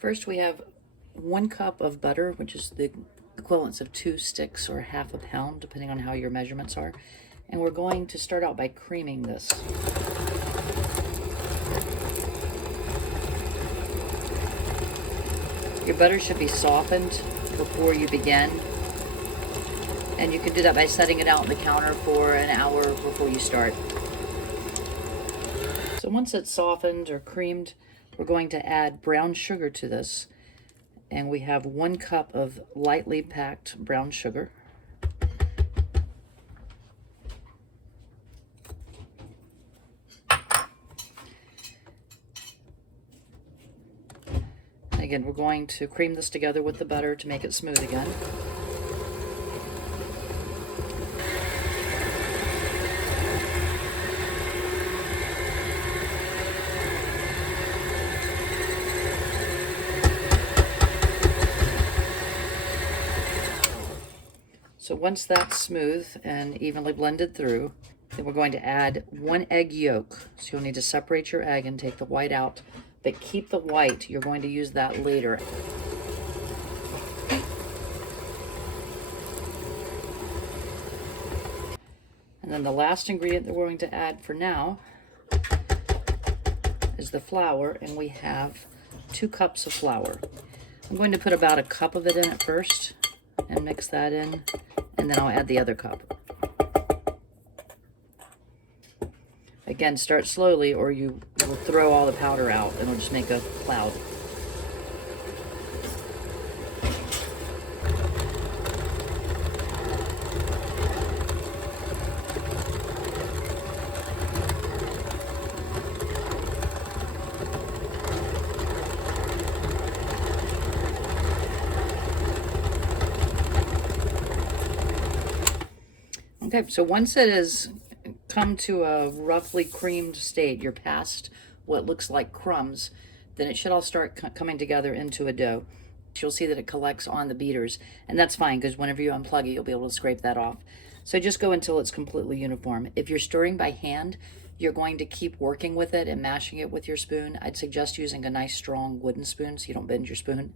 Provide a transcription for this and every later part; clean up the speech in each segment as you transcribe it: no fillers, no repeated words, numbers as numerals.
First we have 1 cup of butter, which is the equivalence of 2 sticks or half a pound, depending on how your measurements are. And we're going to start out by creaming this. Your butter should be softened before you begin. And you can do that by setting it out on the counter for an hour before you start. So once it's softened or creamed, we're going to add brown sugar to this. And we have 1 cup of lightly packed brown sugar. And again, we're going to cream this together with the butter to make it smooth again. So once that's smooth and evenly blended through, then we're going to add 1 egg yolk. So you'll need to separate your egg and take the white out, but keep the white. You're going to use that later. And then the last ingredient that we're going to add for now is the flour, and we have 2 cups of flour. I'm going to put about 1 cup of it in at first and mix that in, and then I'll add the other cup. Again, start slowly or you will throw all the powder out and it'll just make a cloud. Okay, so once it has come to a roughly creamed state, you're past what looks like crumbs, then it should all start coming together into a dough. You'll see that it collects on the beaters, and that's fine because whenever you unplug it, you'll be able to scrape that off. So just go until it's completely uniform. If you're stirring by hand, you're going to keep working with it and mashing it with your spoon. I'd suggest using a nice strong wooden spoon so you don't bend your spoon.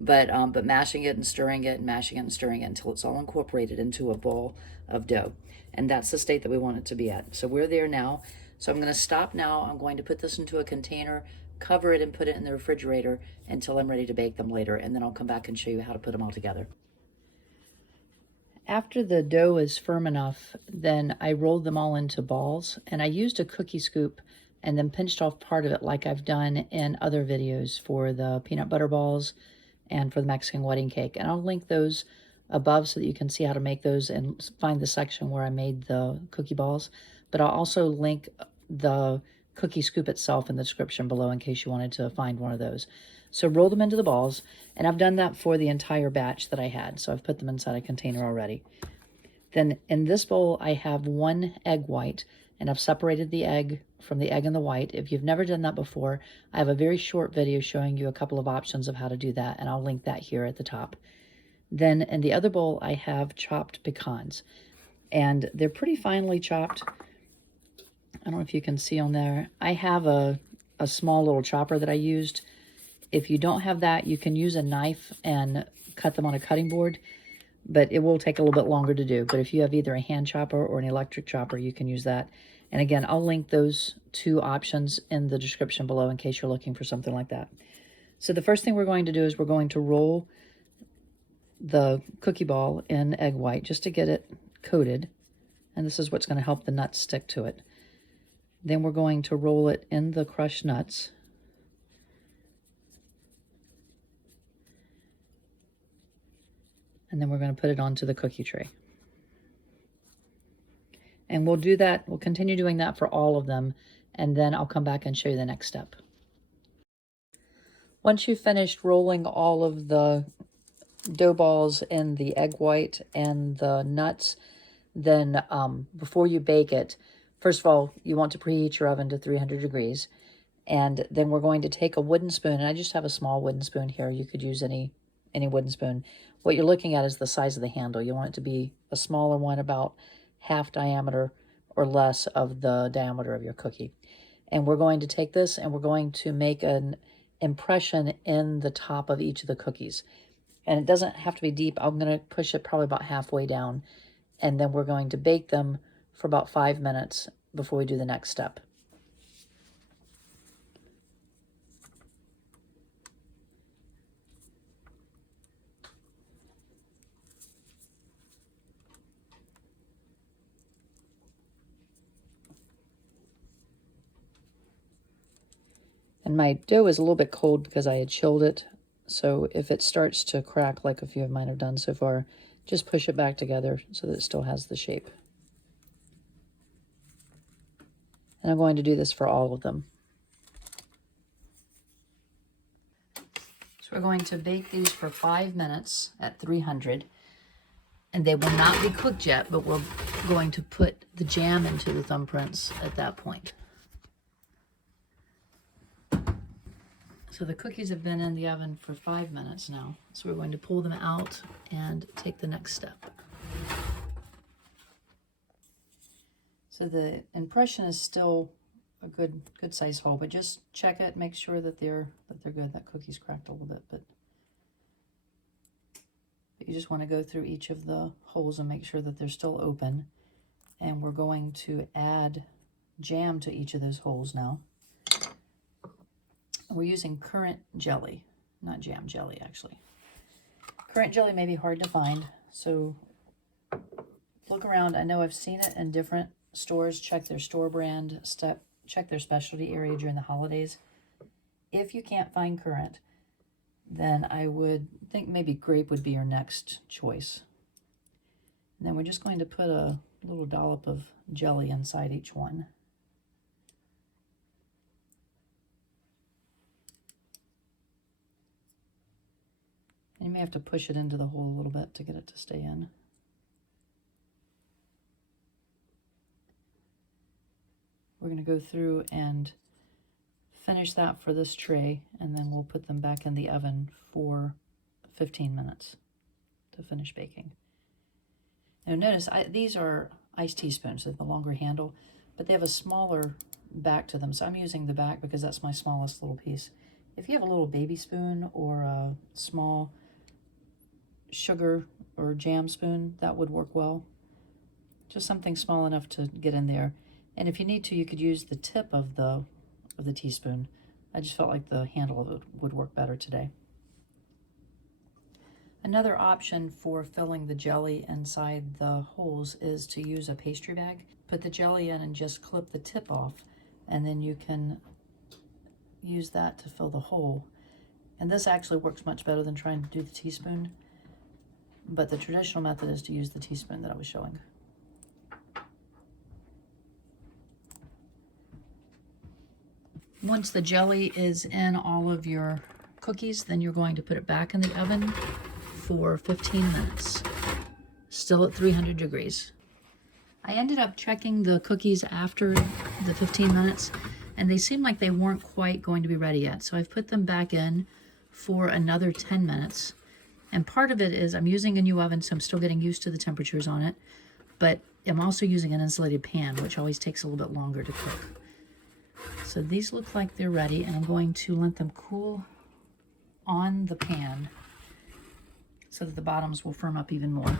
But mashing it and stirring it and mashing it and stirring it until it's all incorporated into a ball of dough. And that's the state that we want it to be at. So we're there now. So I'm going to stop now. I'm going to put this into a container, cover it, and put it in the refrigerator until I'm ready to bake them later. And then I'll come back and show you how to put them all together. After the dough is firm enough, then I rolled them all into balls, and I used a cookie scoop and then pinched off part of it like I've done in other videos for the peanut butter balls and for the Mexican wedding cake. And I'll link those above so that you can see how to make those and find the section where I made the cookie balls. But I'll also link the cookie scoop itself in the description below in case you wanted to find one of those. So roll them into the balls, and I've done that for the entire batch that I had. So I've put them inside a container already. Then in this bowl, I have 1 egg white, and I've separated the egg from the egg and the white. If you've never done that before, I have a very short video showing you a couple of options of how to do that, and I'll link that here at the top. Then in the other bowl, I have chopped pecans, and they're pretty finely chopped. I don't know if you can see on there. I have a small little chopper that I used. If you don't have that, you can use a knife and cut them on a cutting board, but it will take a little bit longer to do. But if you have either a hand chopper or an electric chopper, you can use that. And again, I'll link those 2 options in the description below in case you're looking for something like that. So the first thing we're going to do is we're going to roll the cookie ball in egg white just to get it coated. And this is what's going to help the nuts stick to it. Then we're going to roll it in the crushed nuts. And then we're going to put it onto the cookie tray. And we'll do that, we'll continue doing that for all of them, and then I'll come back and show you the next step. Once you've finished rolling all of the dough balls in the egg white and the nuts, then before you bake it, first of all, you want to preheat your oven to 300 degrees. And then we're going to take a wooden spoon, and I just have a small wooden spoon here. You could use any wooden spoon. What you're looking at is the size of the handle. You want it to be a smaller one, about half diameter or less of the diameter of your cookie. And we're going to take this and we're going to make an impression in the top of each of the cookies. And it doesn't have to be deep. I'm going to push it probably about halfway down. And then we're going to bake them for about 5 minutes before we do the next step. And my dough is a little bit cold because I had chilled it. So if it starts to crack like a few of mine have done so far, just push it back together so that it still has the shape. And I'm going to do this for all of them. So we're going to bake these for 5 minutes at 300. And they will not be cooked yet, but we're going to put the jam into the thumbprints at that point. So the cookies have been in the oven for 5 minutes now. So we're going to pull them out and take the next step. So the impression is still a good size hole, but just check it, make sure that they're good. That cookie's cracked a little bit, but you just want to go through each of the holes and make sure that they're still open. And we're going to add jam to each of those holes now. We're using currant jelly, not jam jelly actually. Currant jelly may be hard to find, so look around. I know I've seen it in different stores. Check their store brand, check their specialty area during the holidays. If you can't find currant, then I would think maybe grape would be your next choice. And then we're just going to put a little dollop of jelly inside each one. And you may have to push it into the hole a little bit to get it to stay in. We're going to go through and finish that for this tray, and then we'll put them back in the oven for 15 minutes to finish baking. Now notice, these are iced teaspoons, so the longer handle, but they have a smaller back to them, so I'm using the back because that's my smallest little piece. If you have a little baby spoon or a small sugar or jam spoon, that would work well. Just something small enough to get in there. And if you need to, you could use the tip of the teaspoon. I just felt like the handle of it would work better today. Another option for filling the jelly inside the holes is to use a pastry bag. Put the jelly in and just clip the tip off, and then you can use that to fill the hole. And this actually works much better than trying to do the teaspoon, but the traditional method is to use the teaspoon that I was showing. Once the jelly is in all of your cookies, then you're going to put it back in the oven for 15 minutes, still at 300 degrees. I ended up checking the cookies after the 15 minutes, and they seemed like they weren't quite going to be ready yet. So I've put them back in for another 10 minutes. And part of it is I'm using a new oven, so I'm still getting used to the temperatures on it. But I'm also using an insulated pan, which always takes a little bit longer to cook. So these look like they're ready, and I'm going to let them cool on the pan so that the bottoms will firm up even more.